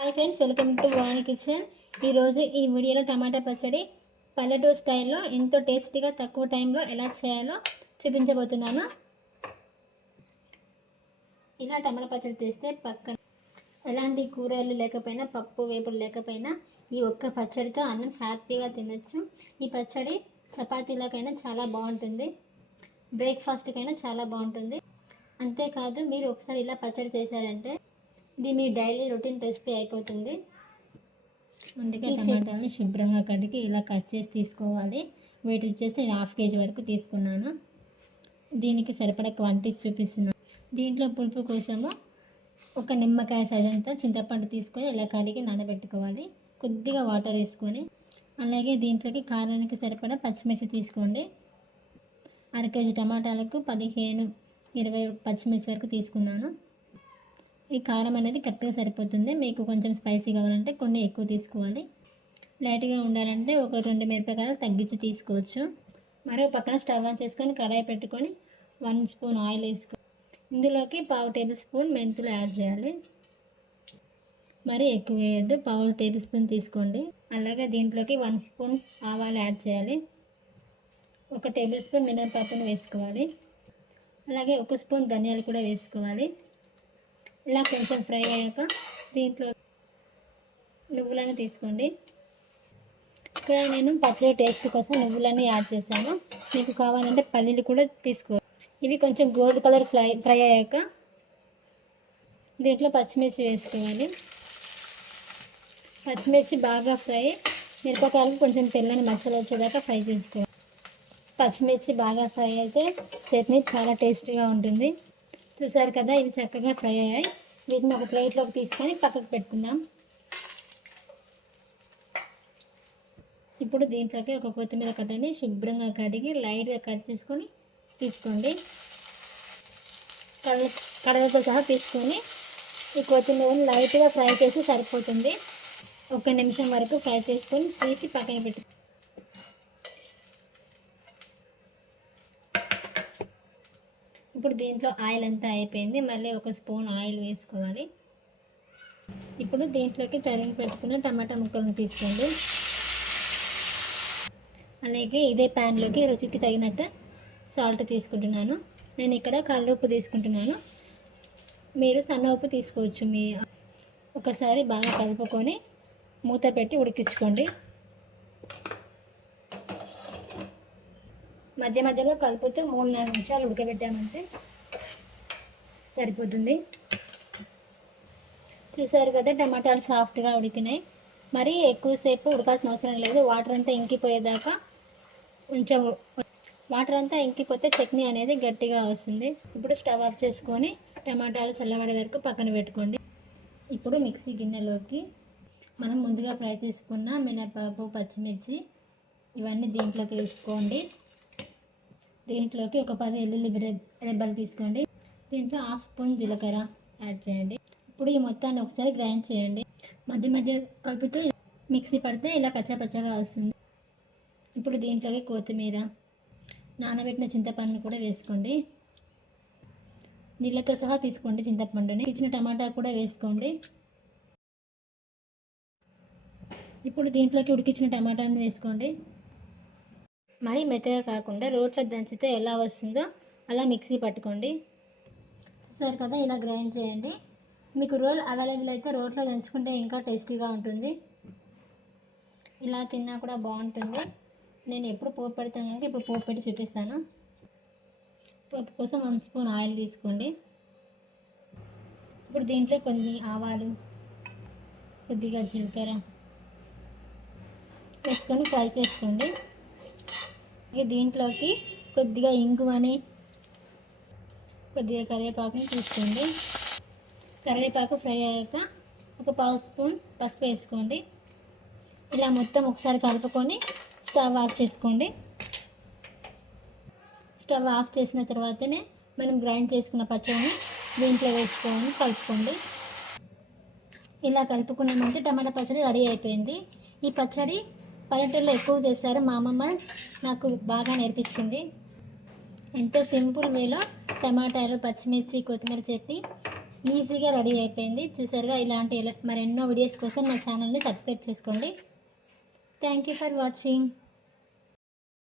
Hi friends, welcome to Vani kitchen. ఈరోజు ఈ వీడియోలో టమాటా పచ్చడి పల్లెటూరు స్టైల్లో ఎంతో టేస్టీగా తక్కువ టైంలో ఎలా చేయాలో చూపించబోతున్నాను. ఇలా టమాటా పచ్చడి చేస్తే పక్కన ఎలాంటి కూరలు లేకపోయినా, పప్పు వేపుడు లేకపోయినా ఈ ఒక్క పచ్చడితో అన్నం హ్యాపీగా తినచ్చు. ఈ పచ్చడి చపాతీలకైనా చాలా బాగుంటుంది, బ్రేక్ఫాస్ట్కైనా చాలా బాగుంటుంది. అంతేకాదు, మీరు ఒకసారి ఇలా పచ్చడి చేశారంటే ఇది మీ డైలీ రొటీన్ రెసిపీ అయిపోతుంది. ముందుగా టమాటాలని శుభ్రంగా కడిగి ఇలా కట్ చేసి తీసుకోవాలి. వెయిట్ వచ్చేసి నేను 1/2 kg వరకు తీసుకున్నాను. దీనికి సరిపడా క్వాంటిటీస్ చూపిస్తున్నాను. దీంట్లో పులుపు కోసము ఒక నిమ్మకాయ సైజ్ అంతా చింతపండు తీసుకొని ఇలా కడిగి నానబెట్టుకోవాలి. కొద్దిగా వాటర్ వేసుకొని, అలాగే దీంట్లోకి కారానికి సరిపడా పచ్చిమిర్చి తీసుకోండి. 1/2 kg టమాటాలకు 15-20 పచ్చిమిర్చి వరకు తీసుకున్నాను. ఈ కారం అనేది కరెక్ట్గా సరిపోతుంది. మీకు కొంచెం స్పైసీ కావాలంటే కొన్ని ఎక్కువ తీసుకోవాలి. లైట్గా ఉండాలంటే ఒక 2 మిరపకాయలు తగ్గించి తీసుకోవచ్చు. మరో పక్కన స్టవ్ ఆన్ చేసుకొని కడాయి పెట్టుకొని 1 స్పూన్ ఆయిల్ వేసుకొని ఇందులోకి 1/2 టేబుల్ స్పూన్ మెంతులు యాడ్ చేయాలి. మరి ఎక్కువ వేయద్దు, 1/2 టేబుల్ స్పూన్ తీసుకోండి. అలాగే దీంట్లోకి 1 స్పూన్ ఆవాలు యాడ్ చేయాలి. 1 టేబుల్ స్పూన్ మినపప్పును వేసుకోవాలి. అలాగే 1 స్పూన్ ధనియాలు కూడా వేసుకోవాలి. ఇలా కొంచెం ఫ్రై అయ్యాక దీంట్లో నువ్వులను తీసుకోండి. ఇక్కడ నేను పచ్చడి టేస్ట్ కోసం నువ్వులన్నీ యాడ్ చేశాను. మీకు కావాలంటే పల్లీలు కూడా తీసుకోవాలి. ఇవి కొంచెం గోల్డ్ కలర్ ఫ్రై అయ్యాక దీంట్లో పచ్చిమిర్చి వేసుకోవాలి. పచ్చిమిర్చి బాగా ఫ్రై, మిరపకాయలు కొంచెం తెల్లని మచ్చలు వచ్చేదాకా ఫ్రై చేసుకోవాలి. పచ్చిమిర్చి బాగా ఫ్రై అయితే చట్నీ చాలా టేస్టీగా ఉంటుంది. చూసారు కదా, ఇవి చక్కగా ఫ్రై అయ్యాయి. వీటిని ఒక ప్లేట్లోకి తీసుకొని పక్కకు పెట్టుకుందాం. ఇప్పుడు దీంట్లోకి ఒక కొత్తిమీర కట్టని శుభ్రంగా కడిగి లైట్గా కట్ చేసుకొని తీసుకోండి. కడలతో సహా తీసుకొని ఈ కొత్తిమీరని లైట్గా ఫ్రై చేసి సరిపోతుంది. 1 నిమిషం వరకు ఫ్రై చేసుకొని తీసి పక్కన పెట్టు. ఇప్పుడు దీంట్లో ఆయిల్ అంతా అయిపోయింది. మళ్ళీ 1 స్పూన్ ఆయిల్ వేసుకోవాలి. ఇప్పుడు దీంట్లోకి తరిగి పెట్టుకున్న టమాటా ముక్కలను తీసుకోండి. అలాగే ఇదే ప్యాన్లోకి రుచికి తగినట్టు సాల్ట్ తీసుకుంటున్నాను. నేను ఇక్కడ కల్లు ఉప్పు తీసుకుంటున్నాను. మీరు సన్న ఉప్పు తీసుకోవచ్చు. ఒకసారి బాగా కలుపుకొని మూత పెట్టి ఉడికించుకోండి. మధ్య మధ్యలో కలుపుతూ 3-4 నిమిషాలు ఉడకబెట్టామంటే సరిపోతుంది. చూసారు కదా, టమాటాలు సాఫ్ట్గా ఉడికినాయి. మరి ఎక్కువసేపు ఉడకాల్సిన అవసరం లేదు. వాటర్ అంతా ఇంకిపోయేదాకా కొంచెం వాటర్ అంతా ఇంకిపోతే చట్నీ అనేది గట్టిగా వస్తుంది. ఇప్పుడు స్టవ్ ఆఫ్ చేసుకొని టమాటాలు చల్లబడే వరకు పక్కన పెట్టుకోండి. ఇప్పుడు మిక్సీ గిన్నెలోకి మనం ముందుగా ఫ్రై చేసుకున్న మినపప్పు, పచ్చిమిర్చి ఇవన్నీ దీంట్లోకి వేసుకోండి. దీంట్లోకి ఒక 10 వెల్లుల్లి రెబ్బలు తీసుకోండి. దీంట్లో 1/2 స్పూన్ జీలకర్ర యాడ్ చేయండి. ఇప్పుడు ఈ మొత్తాన్ని ఒకసారి గ్రైండ్ చేయండి. మధ్య మధ్య కలుపుతూ మిక్సీ పడితే ఇలా కచ్చాపచ్చగా వస్తుంది. ఇప్పుడు దీంట్లోకి కొత్తిమీర, నానబెట్టిన చింతపండుని కూడా వేసుకోండి. నీళ్ళతో సహా తీసుకోండి చింతపండుని. ఇచ్చిన టమాటా కూడా వేసుకోండి. ఇప్పుడు దీంట్లోకి ఉడికించిన టమాటాని వేసుకోండి. మరీ మెత్తగా కాకుండా రోట్లో దంచితే ఎలా వస్తుందో అలా మిక్సీ పట్టుకోండి. చూసారు కదా, ఇలా గ్రైండ్ చేయండి. మీకు రోల్ అవైలబుల్ అయితే రోట్లో దంచుకుంటే ఇంకా టేస్టీగా ఉంటుంది. ఇలా తిన్నా కూడా బాగుంటుంది. నేను ఎప్పుడు పోపు పెడతాను కనుక ఇప్పుడు పోపు పెట్టి చూపిస్తాను. పోపు కోసం 1 స్పూన్ ఆయిల్ తీసుకోండి. ఇప్పుడు దీంట్లో కొన్ని ఆవాలు, కొద్దిగా జీలకర్ర వేసుకొని ఫ్రై చేసుకోండి. దీంట్లోకి కొద్దిగా ఇంగువని, కొద్దిగా కరివేపాకుని తీసుకోండి. కరివేపాకు ఫ్రై అయ్యాక ఒక 1/2 స్పూన్ పసుపు వేసుకోండి. ఇలా మొత్తం ఒకసారి కలుపుకొని స్టవ్ ఆఫ్ చేసుకోండి. స్టవ్ ఆఫ్ చేసిన తర్వాతనే మనం గ్రైండ్ చేసుకున్న పచ్చడిని దీంట్లో వేసుకొని కలుపుకోండి. ఇలా కలుపుకున్నామంటే టమాటా పచ్చడి రెడీ అయిపోయింది. ఈ పచ్చడి పల్లెటూరులో ఎక్కువ చేస్తారు. మా అమ్మమ్మ నాకు బాగా నేర్పించింది. ఎంతో సింపుల్ వేలో టమాటాలు, పచ్చిమిర్చి, కొత్తిమీర చట్నీ ఈజీగా రెడీ అయిపోయింది. చూసారుగా, ఇలాంటి మరెన్నో వీడియోస్ కోసం నా ఛానల్ని సబ్స్క్రైబ్ చేసుకోండి. Thank you for watching.